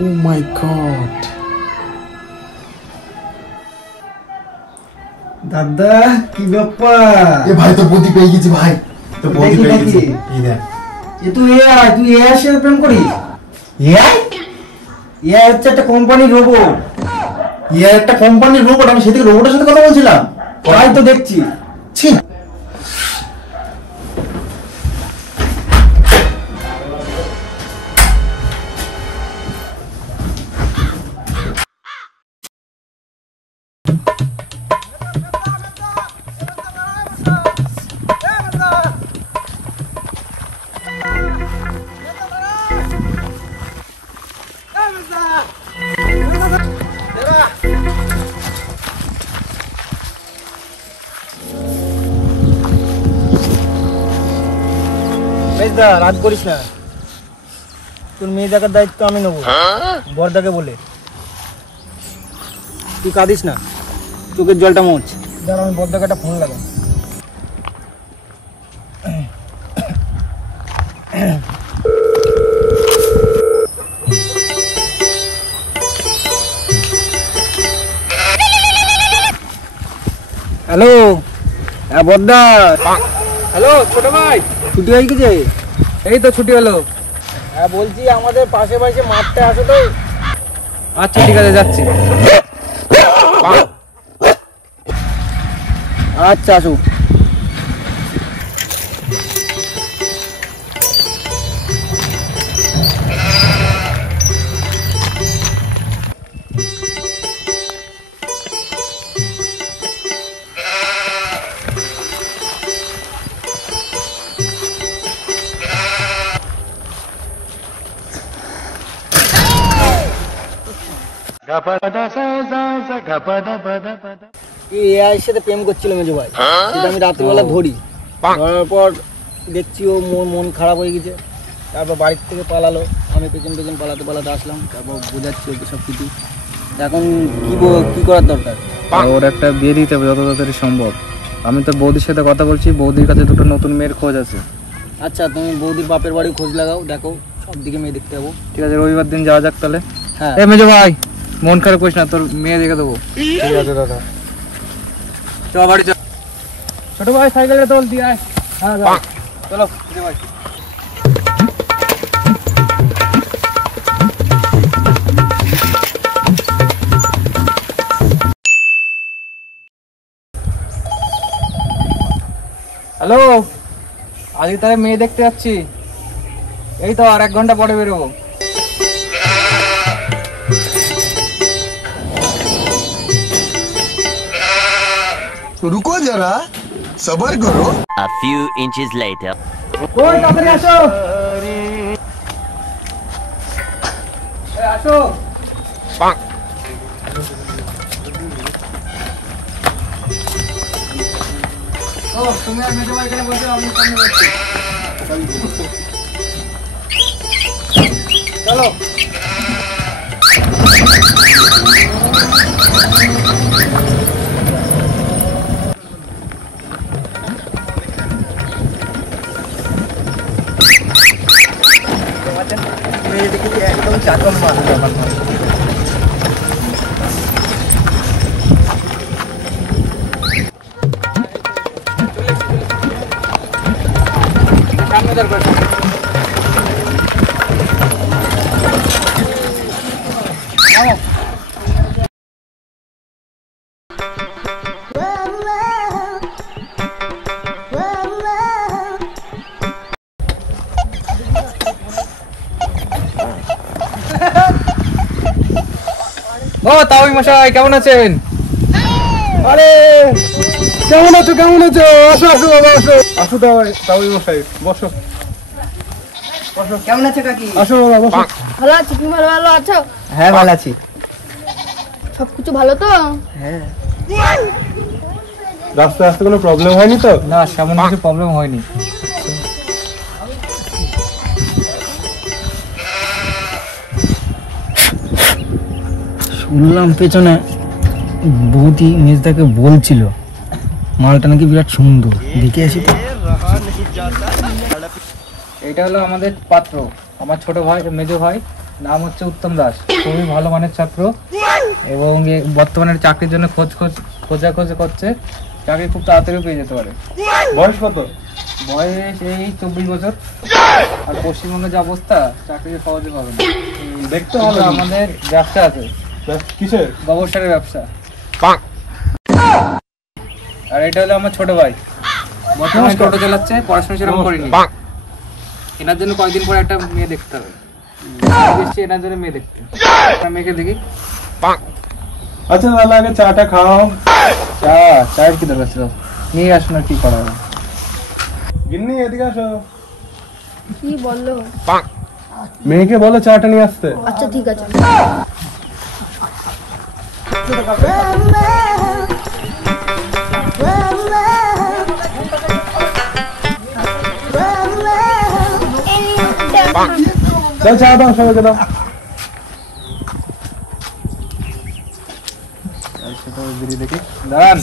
ও মাই god, দাদা কি ব্যাপার? এ ভাই তো বৌদি পেয়ে গেছি ভাই, তো বৌদি পেয়ে গেছি। এই দেখ, এ তুই এআই সাথে প্রেম করিস? এআই এআই হচ্ছে একটা কোম্পানির রোবট। এআই একটা কোম্পানির রোবট? আমি সেদিকে রোবটের সাথে কথা বলছিলাম। তাই তো দেখছি। ছি, রাগ করিস না, তোর মেয়ে দেখার দায়িত্ব আমি নেবো বরদাকে বলে। তুই কাঁদিস না, চোখের জলটা মোচ। দাঁড়া, আমি বরদাকে একটা ফোন লাগাই। হ্যালো, হ্যাঁ বরদা। হ্যালো ছোট ভাই, ছুটি হয়ে গেছে? এই তো ছুটি হলো। হ্যাঁ বলছি আমাদের পাশে পাশে মাঠটা আসো তো। আচ্ছা ঠিক আছে, যাচ্ছি। আচ্ছা আসো। এআই সাথে প্রেম করছিল মেজো ভাই, সেটা আমি রাত্রিবেলা ধরি। ধরার পর দেখছি ও মন খারাপ হয়ে গেছে। তারপর বাড়ির থেকে পালালো, আমি পেছন পেছন পালাতে পালাতে আসলাম। তারপর বোঝাচ্ছি ওকে সব কিছু। এখন কি করার দরকার? ওর একটা বিয়ে দিতে হবে যত তাড়াতাড়ি সম্ভব। আমি তো বৌদির সাথে কথা বলছি, বৌদির কাছে দুটো নতুন মেয়ের খোঁজ আছে। আচ্ছা, তুমি বৌদির বাপের বাড়ি খোঁজ লাগাও, দেখো সব দিকে মেয়ে দেখতে যাবো। ঠিক আছে, রবিবার দিন যাওয়া যাক তাহলে। হ্যাঁ এই মেজো ভাই, মন খারাপ করিস না, তোর মেয়ে দেখে দেবো। ঠিক আছে দাদা, চ বাড়ি চ। ছোট ভাই সাইকেলে তোল দিয়ে আয়। হ্যাঁ চলো মেজো ভাই। হ্যালো, আজকে তাহলে মেয়ে দেখতে যাচ্ছি। এই তো আর 1 ঘন্টা পরে বেরোবো। रुको जरा, सबर करो। A few inches later. ওই তাড়াতাড়ি আসো। এই আসো। ও তুমি আর মেজো ভাই এখানে বসে, আমি সামনে বসছি। চলো। একদম চাকম মাল ব্যাপার নয়। সামনে দরকার। ও তাওই মশাই, কেমন আছেন? আরে কেমন আছো? আসো আসো বাবা, আসো আসো। তাওই মশাই বসো। কেমন আছে কাকি? আসো বাবা বসো। ভালো আছি, তুমি ভালো আছো? হ্যাঁ ভালো আছি। সবকিছু ভালো তো? হ্যাঁ। রাস্তায় আসতে কোনো প্রবলেম হয়নি তো? না, সেমন কিছু প্রবলেম হয়নি। শুনলাম পেছনে বৌদি মেজদাকে বলছিল মালটা নাকি বিরাট সুন্দর, দেখে আসি তো। এটা হলো আমাদের পাত্র, আমার ছোট ভাই, মেজো ভাই। নাম হচ্ছে উত্তম দাস, খুবই ভালো মানের ছাত্র এবং বর্তমানে চাকরির জন্য খোঁজাখুঁজি করছে। চাকরি খুব তাড়াতাড়ি পেয়ে যেতে পারে। বয়স কত? বয়স এই 24 বছর। আর পশ্চিমবঙ্গের যে অবস্থা, চাকরি সহজে পাবে না। দেখতে ভালো। কিন্তু আমাদের ব্যবসা আছে, কিসের? গোবর সারের ব্যবসা। আর এটা হলো আমার ছোট ভাই, বর্তমানে টোটো চালাচ্ছে, পড়াশোনা সেরকম করিনি। এনার জন্য কয়েকদিন পরে একটা মেয়ে দেখতে হবে। এসছি এনার জন্য মেয়ে দেখতে। মেয়েকে দেখি। আচ্ছা তাহলে আগে চাটা খাও। চায়ের কি দরকার ছিল? নিয়ে আসুন, আর কি করা হবে। গিন্নি এদিকে আসো। কি বললো? মেয়েকে বলো চাটা নিয়ে আসতে। আচ্ছা ঠিক আছে। দাও চা দাও, সবাইকে দাও। দেখি দাঁড়ান।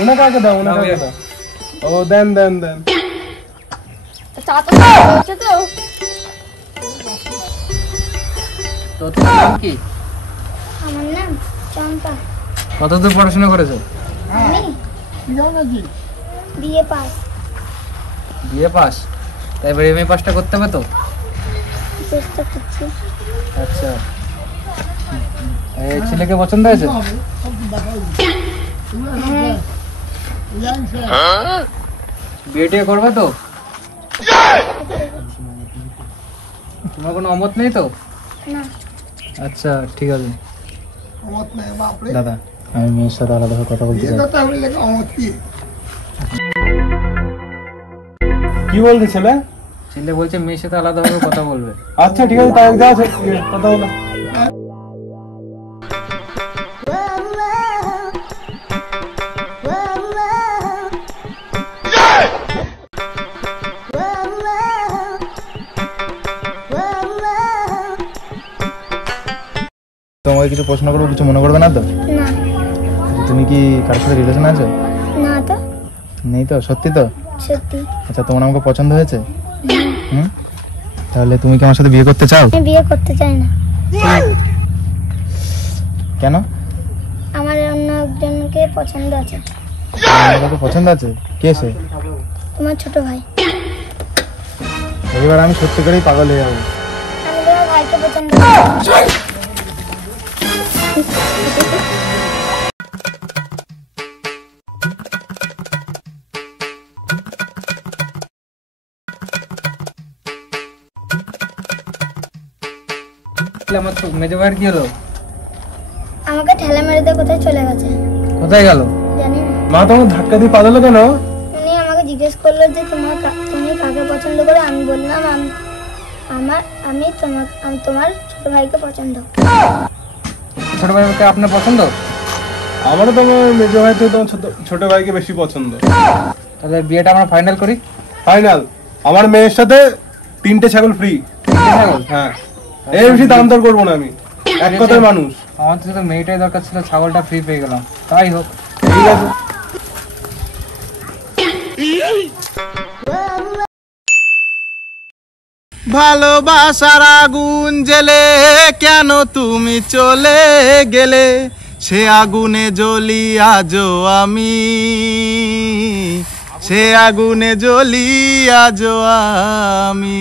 ওনাকে আগে দাও, ওনাকে আগে দাও। ও দেন দেন দেন। চা তো হয়েছে তো? তো তোমার নাম কি? আমার নাম চম্পা। কতদূর পড়াশোনা করেছো? আমি বিএ পাস। BA pass? তাই এবার এমএ পাসটা করতে হবে তো। চেষ্টা করছি। আচ্ছা, এই ছেলেকে পছন্দ হয়েছে? বিয়েটা করবে তো? তোমার কোনো অমত নেই তো? না। আচ্ছা ঠিক আছে। দাদা, আমি মেয়ের সাথে আলাদা কথা বলতে চাই। কি বলতে ছেলে? ছেলে বলছে মেয়ের সাথে আলাদাভাবে কথা বলবে। আচ্ছা ঠিক আছে, তাই যাও কথা বলো। তোমাকে কিছু প্রশ্ন করবো, কিছু মনে করবে না তো? না। তুমি কি কারোর সাথে রিলেশন আছো? না তো। নেই তো? সত্যি তো? সত্যি। আচ্ছা, তোমার আমাকে পছন্দ হয়েছে? হুম, তাহলে তুমি কি আমার সাথে বিয়ে করতে চাও? আমি বিয়ে করতে চাই না। কেন? আমার অন্য একজনকে পছন্দ আছে। আমাকে পছন্দ আছে? কে সে? তোমার ছোট ভাই। এবার আমি সত্যি করেই পাগল হয়ে যাবো। আমি তোমার ভাইকে পছন্দ করি। আমার মেজো ভাইয়ের কি হলো? আমাকে ঠেলা মেরে দিয়ে কোথায় চলে গেছে কোথায় গেল? জানি না। মা তোমাকে ধাক্কা দিয়ে পালালো কেন? উনি আমাকে জিজ্ঞেস করলো যে তুমি কাকে পছন্দ করো। আমি বললাম আমি তোমার ছোট ভাইকে পছন্দ। ছোট ভাইকে আপনার পছন্দ? আমারও তোমার মেজো ভাই থেকে তোমার ছোট ভাইকে বেশি পছন্দ। তাহলে বিয়েটা আমরা ফাইনাল করি। ফাইনাল। আমার মেয়ের সাথে 3টে ছাগল ফ্রি। হ্যাঁ, এর বেশি দাম দর করবো না আমি। এক কথায় মানুষ। আমার তো শুধু মেয়েটাই দরকার ছিল, ছাগলটা ফ্রি পেয়ে গেলাম। তাই হোক। ঠিক আছে। ভালোবাসার আগুন জেলে কেন তুমি চলে গেলে, সে আগুনে জ্বলি আজও আমি, সে আগুনে জ্বলি আজও আমি।